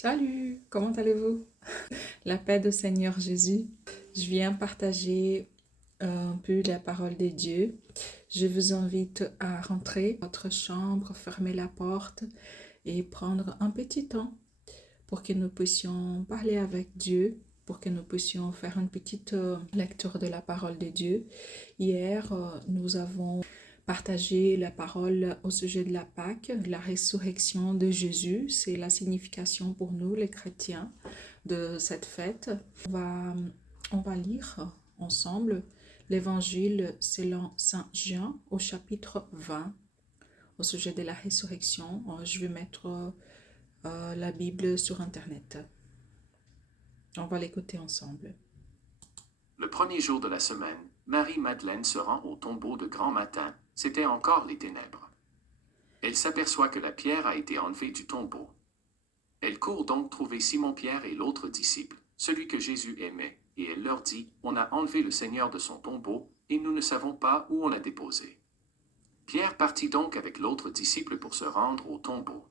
Salut, comment allez-vous? La paix du Seigneur Jésus. Je viens partager un peu la parole de Dieu. Je vous invite à rentrer dans votre chambre, fermer la porte et prendre un petit temps pour que nous puissions parler avec Dieu, pour que nous puissions faire une petite lecture de la parole de Dieu. Hier, nous avons partagé la parole au sujet de la Pâque, la résurrection de Jésus. C'est la signification pour nous, les chrétiens, de cette fête. On va lire ensemble l'évangile selon Saint Jean au chapitre 20 au sujet de la résurrection. Je vais mettre la Bible sur Internet. On va l'écouter ensemble. Le premier jour de la semaine, Marie-Madeleine se rend au tombeau de grand matin, c'était encore les ténèbres. Elle s'aperçoit que la pierre a été enlevée du tombeau. Elle court donc trouver Simon-Pierre et l'autre disciple, celui que Jésus aimait, et elle leur dit, « On a enlevé le Seigneur de son tombeau, et nous ne savons pas où on l'a déposé. » Pierre partit donc avec l'autre disciple pour se rendre au tombeau.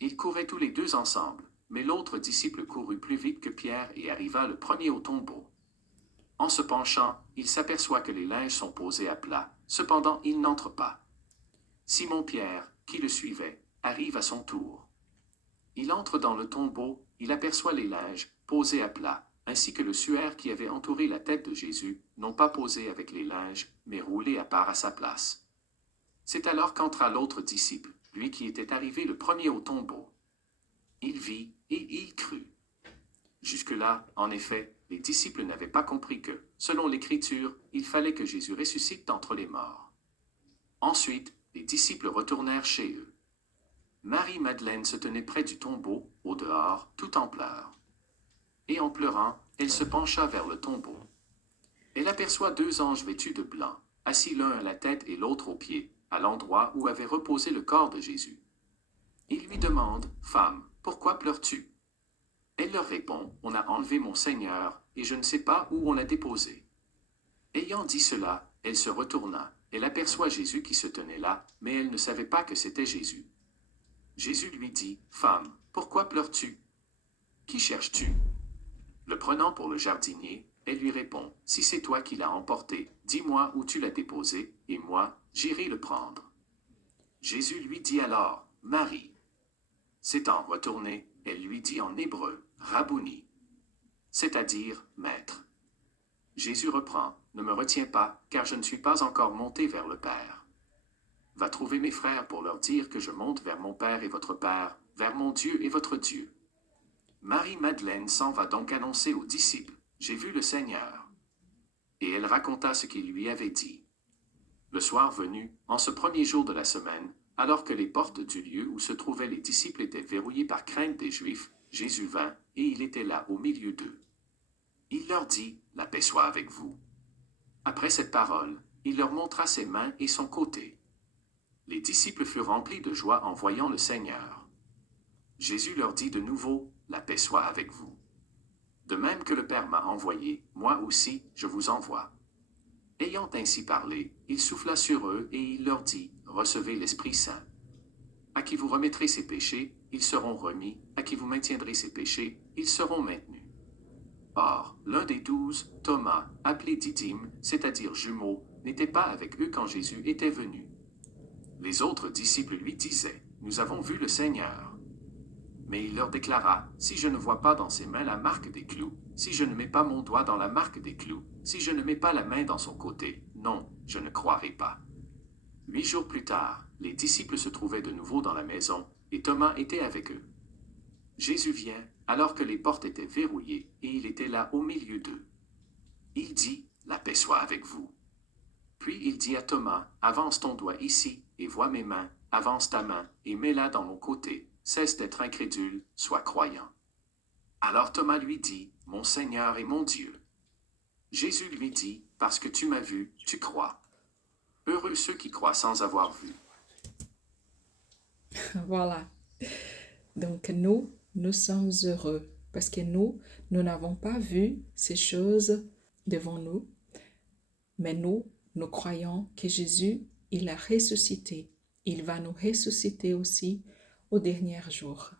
Ils couraient tous les deux ensemble, mais l'autre disciple courut plus vite que Pierre et arriva le premier au tombeau. En se penchant, il s'aperçoit que les linges sont posés à plat, cependant il n'entre pas. Simon-Pierre, qui le suivait, arrive à son tour. Il entre dans le tombeau, il aperçoit les linges, posés à plat, ainsi que le suaire qui avait entouré la tête de Jésus, non pas posé avec les linges, mais roulé à part à sa place. C'est alors qu'entra l'autre disciple, lui qui était arrivé le premier au tombeau. Il vit, et il crut. Jusque-là, en effet, les disciples n'avaient pas compris que, selon l'Écriture, il fallait que Jésus ressuscite d'entre les morts. Ensuite, les disciples retournèrent chez eux. Marie-Madeleine se tenait près du tombeau, au dehors, tout en pleurs. Et en pleurant, elle se pencha vers le tombeau. Elle aperçoit deux anges vêtus de blanc, assis l'un à la tête et l'autre aux pieds, à l'endroit où avait reposé le corps de Jésus. Ils lui demandent, « Femme, pourquoi pleures-tu » Elle leur répond, « On a enlevé mon Seigneur, et je ne sais pas où on l'a déposé. » Ayant dit cela, elle se retourna. Elle aperçoit Jésus qui se tenait là, mais elle ne savait pas que c'était Jésus. Jésus lui dit, « Femme, pourquoi pleures-tu? Qui cherches-tu » Le prenant pour le jardinier, elle lui répond, « Si c'est toi qui l'as emporté, dis-moi où tu l'as déposé, et moi, j'irai le prendre. » Jésus lui dit alors, « Marie. » S'étant retournée, elle lui dit en hébreu, « Rabouni », c'est-à-dire « Maître. » Jésus reprend, « Ne me retiens pas, car je ne suis pas encore monté vers le Père. Va trouver mes frères pour leur dire que je monte vers mon Père et votre Père, vers mon Dieu et votre Dieu. » Marie-Madeleine s'en va donc annoncer aux disciples, « J'ai vu le Seigneur. » Et elle raconta ce qu'il lui avait dit. Le soir venu, en ce premier jour de la semaine, alors que les portes du lieu où se trouvaient les disciples étaient verrouillées par crainte des Juifs, Jésus vint, et il était là au milieu d'eux. Il leur dit, « La paix soit avec vous. » Après cette parole, il leur montra ses mains et son côté. Les disciples furent remplis de joie en voyant le Seigneur. Jésus leur dit de nouveau, « La paix soit avec vous. De même que le Père m'a envoyé, moi aussi, je vous envoie. » Ayant ainsi parlé, il souffla sur eux et il leur dit, « Recevez l'Esprit Saint. À qui vous remettrez ses péchés, ils seront remis, à qui vous maintiendrez ses péchés, ils seront maintenus. » Or, l'un des 12, Thomas, appelé Didyme, c'est-à-dire jumeau, n'était pas avec eux quand Jésus était venu. Les autres disciples lui disaient, « Nous avons vu le Seigneur. » Mais il leur déclara, « Si je ne vois pas dans ses mains la marque des clous, si je ne mets pas mon doigt dans la marque des clous, si je ne mets pas la main dans son côté, non, je ne croirai pas. » 8 jours plus tard, les disciples se trouvaient de nouveau dans la maison, et Thomas était avec eux. Jésus vient, alors que les portes étaient verrouillées, et il était là au milieu d'eux. Il dit, « La paix soit avec vous. » Puis il dit à Thomas, « Avance ton doigt ici, et vois mes mains, avance ta main, et mets-la dans mon côté, cesse d'être incrédule, sois croyant. » Alors Thomas lui dit, « Mon Seigneur et mon Dieu. » Jésus lui dit, « Parce que tu m'as vu, tu crois. Heureux ceux qui croient sans avoir vu. » Voilà. Donc nous sommes heureux parce que nous n'avons pas vu ces choses devant nous, mais nous croyons que Jésus, il a ressuscité. Il va nous ressusciter aussi au dernier jour.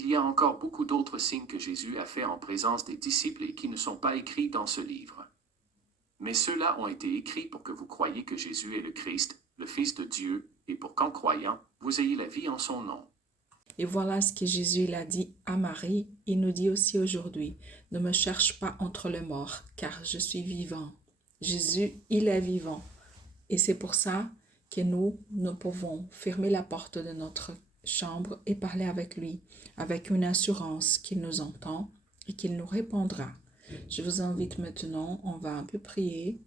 il y a encore beaucoup d'autres signes que Jésus a faits en présence des disciples et qui ne sont pas écrits dans ce livre. Mais ceux-là ont été écrits pour que vous croyiez que Jésus est le Christ, le Fils de Dieu, et pour qu'en croyant, vous ayez la vie en son nom. Et voilà ce que Jésus l'a dit à Marie. Il nous dit aussi aujourd'hui, ne me cherche pas entre les morts, car je suis vivant. Jésus, il est vivant. Et c'est pour ça que nous pouvons fermer la porte de notre chambre et parler avec lui, avec une assurance qu'il nous entend et qu'il nous répondra. Je vous invite maintenant, on va un peu prier.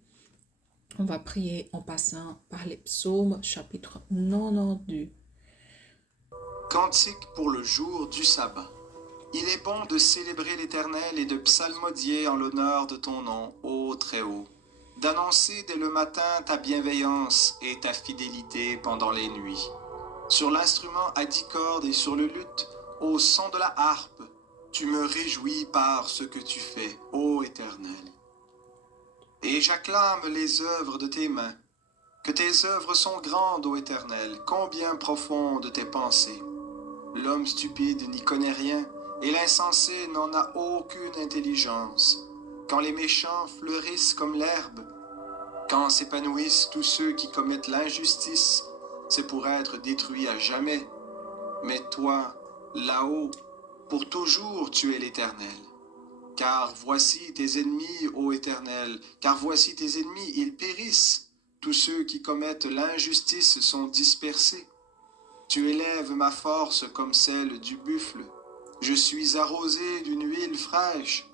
On va prier en passant par les psaumes, chapitre 92. Cantique pour le jour du sabbat. Il est bon de célébrer l'Éternel et de psalmodier en l'honneur de ton nom, ô Très-Haut, d'annoncer dès le matin ta bienveillance et ta fidélité pendant les nuits. Sur l'instrument à 10 cordes et sur le luth, au son de la harpe, tu me réjouis par ce que tu fais, ô Éternel. Et j'acclame les œuvres de tes mains. Que tes œuvres sont grandes, ô Éternel, combien profondes tes pensées. L'homme stupide n'y connaît rien, et l'insensé n'en a aucune intelligence. Quand les méchants fleurissent comme l'herbe, quand s'épanouissent tous ceux qui commettent l'injustice, c'est pour être détruits à jamais. Mais toi, là-haut, pour toujours tu es l'Éternel. Car voici tes ennemis, ô Éternel, car voici tes ennemis, ils périssent. Tous ceux qui commettent l'injustice sont dispersés. Tu élèves ma force comme celle du buffle. Je suis arrosé d'une huile fraîche.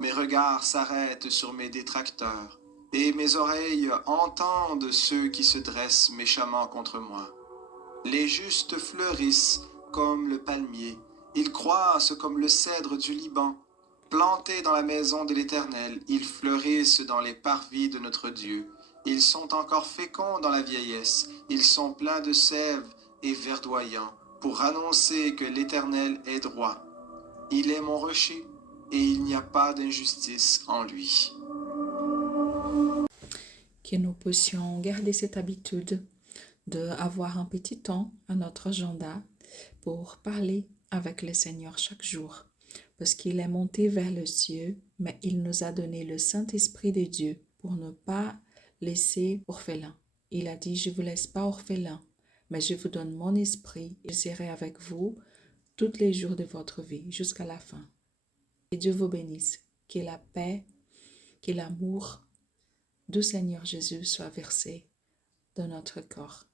Mes regards s'arrêtent sur mes détracteurs, et mes oreilles entendent ceux qui se dressent méchamment contre moi. Les justes fleurissent comme le palmier, ils croissent comme le cèdre du Liban. Plantés dans la maison de l'Éternel, ils fleurissent dans les parvis de notre Dieu. Ils sont encore féconds dans la vieillesse, ils sont pleins de sève et verdoyants, pour annoncer que l'Éternel est droit. Il est mon rocher, et il n'y a pas d'injustice en lui. Que nous puissions garder cette habitude d'avoir un petit temps à notre agenda pour parler avec le Seigneur chaque jour. Parce qu'il est monté vers le ciel, mais il nous a donné le Saint-Esprit de Dieu pour ne pas laisser orphelin. Il a dit, je ne vous laisse pas orphelin, mais je vous donne mon esprit. Je serai avec vous tous les jours de votre vie jusqu'à la fin. Que Dieu vous bénisse, que la paix, que l'amour du Seigneur Jésus soit versé dans notre corps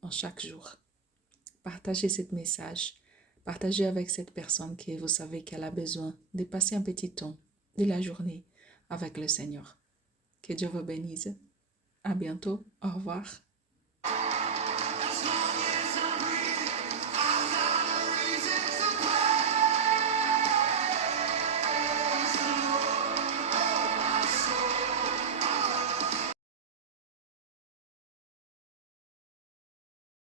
en chaque jour. Partagez ce message. Partagez avec cette personne que vous savez qu'elle a besoin de passer un petit temps de la journée avec le Seigneur. Que Dieu vous bénisse. À bientôt. Au revoir.